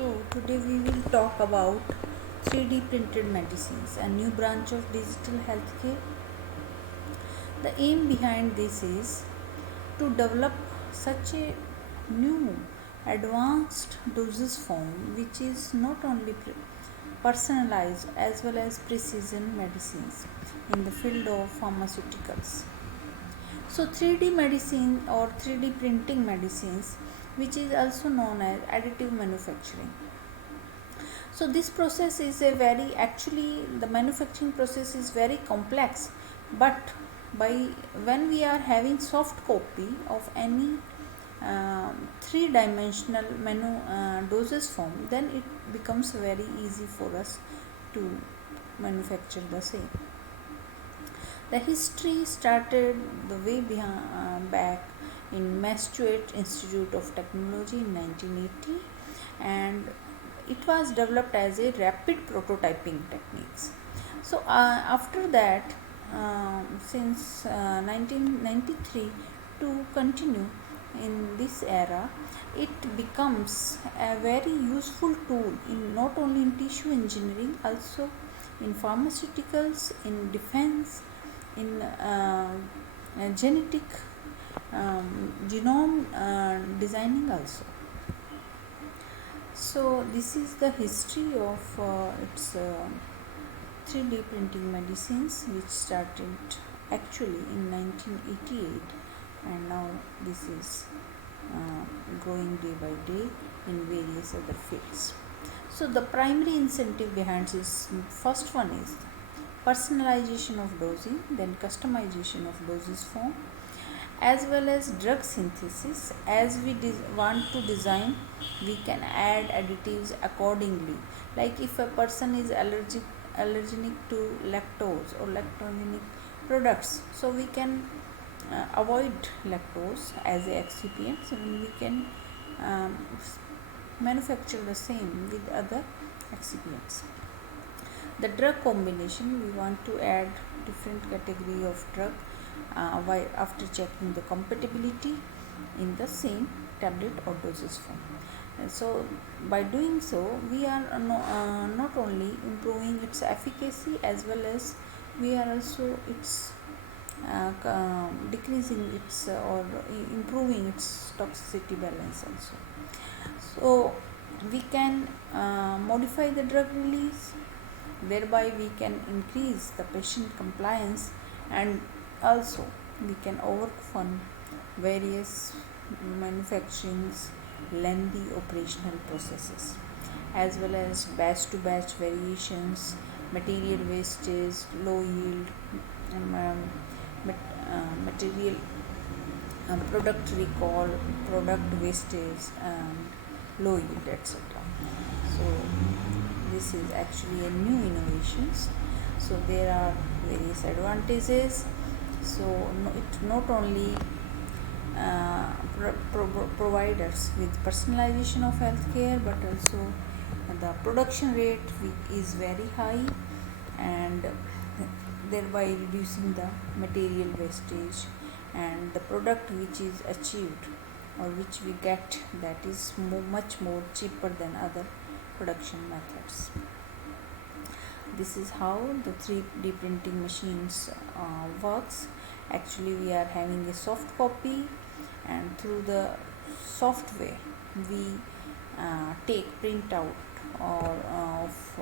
Today we will talk about 3D printed medicines, a new branch of digital healthcare. The aim behind this is to develop such a new advanced dosage form which is not only personalized as well as precision medicines in the field of pharmaceuticals. 3D medicine or 3D printing medicines, which is also known as additive manufacturing. This process is a very actually the manufacturing process is very complex, but by when we are having soft copy of any three-dimensional dosage form, then it becomes very easy for us to manufacture the same. The history started the way back in Massachusetts Institute of Technology in 1980, and it was developed as a rapid prototyping techniques. After that, since 1993 to continue in this era, it becomes a very useful tool in not only in tissue engineering, also in pharmaceuticals, in defense, in genetic genome designing also. This is the history of its 3D printing medicines, which started actually in 1988, and now this is growing day by day in various other fields. So the primary incentive behind this first one is personalization of dosing, then customization of dosage form, as well as drug synthesis. As we want to design, we can add additives accordingly. Like if a person is allergic to lactose or lactogenic products, so we can avoid lactose as a excipient, and we can manufacture the same with other excipients. The drug combination, we want to add different category of drug after checking the compatibility in the same tablet or dosage form. So by doing so, we are not only improving its efficacy, as well as we are also decreasing its or improving its toxicity balance also. So we can modify the drug release, whereby we can increase the patient compliance, and also we can overcome various manufacturing lengthy operational processes, as well as batch to batch variations, material wastage, low yield, material product recall, product wastage, and low yield, etc. So this is actually a new innovations. So there are various advantages. So it not only providers with personalization of healthcare, but also the production rate is very high, and thereby reducing the material wastage, and the product which is achieved or which we get, that is much more cheaper than other production methods. This is how the 3D printing machines works. Actually, we are having a soft copy, and through the software we take printout or of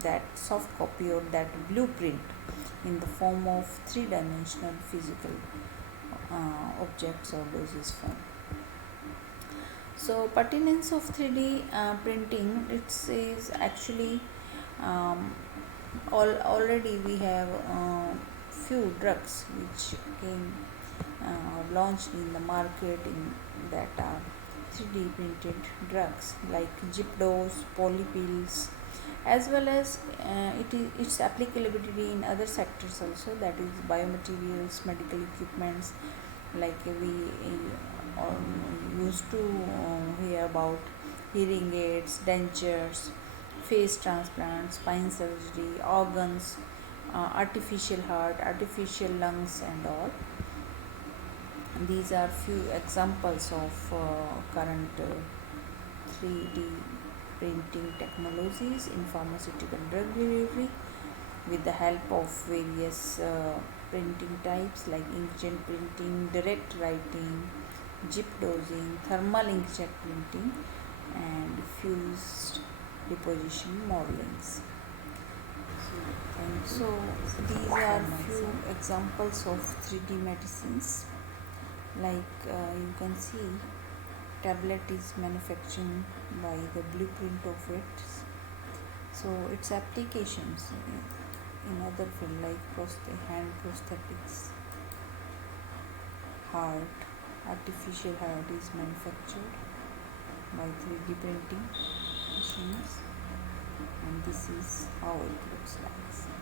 that soft copy or that blueprint in the form of three-dimensional physical objects or dosage form. So pertinence of 3D printing, it is actually already we have few drugs which came launched in the market that are 3D printed drugs, like Gypdos, polypills, as well as its applicability in other sectors also, that is biomaterials, medical equipments, like we used to hear about hearing aids, dentures, face transplants, spine surgery, organs, artificial heart, artificial lungs, and all. These are few examples of current 3D printing technologies in pharmaceutical drug delivery with the help of various printing types like inkjet printing, direct writing, zip dosing, thermal inkjet printing, and fused deposition modelings. So these are few examples of 3D medicines. Like you can see, tablet is manufactured by the blueprint of it. So its applications in other field like hand prosthetics, heart, artificial heart is manufactured by 3D printing machines, and this is how it looks like.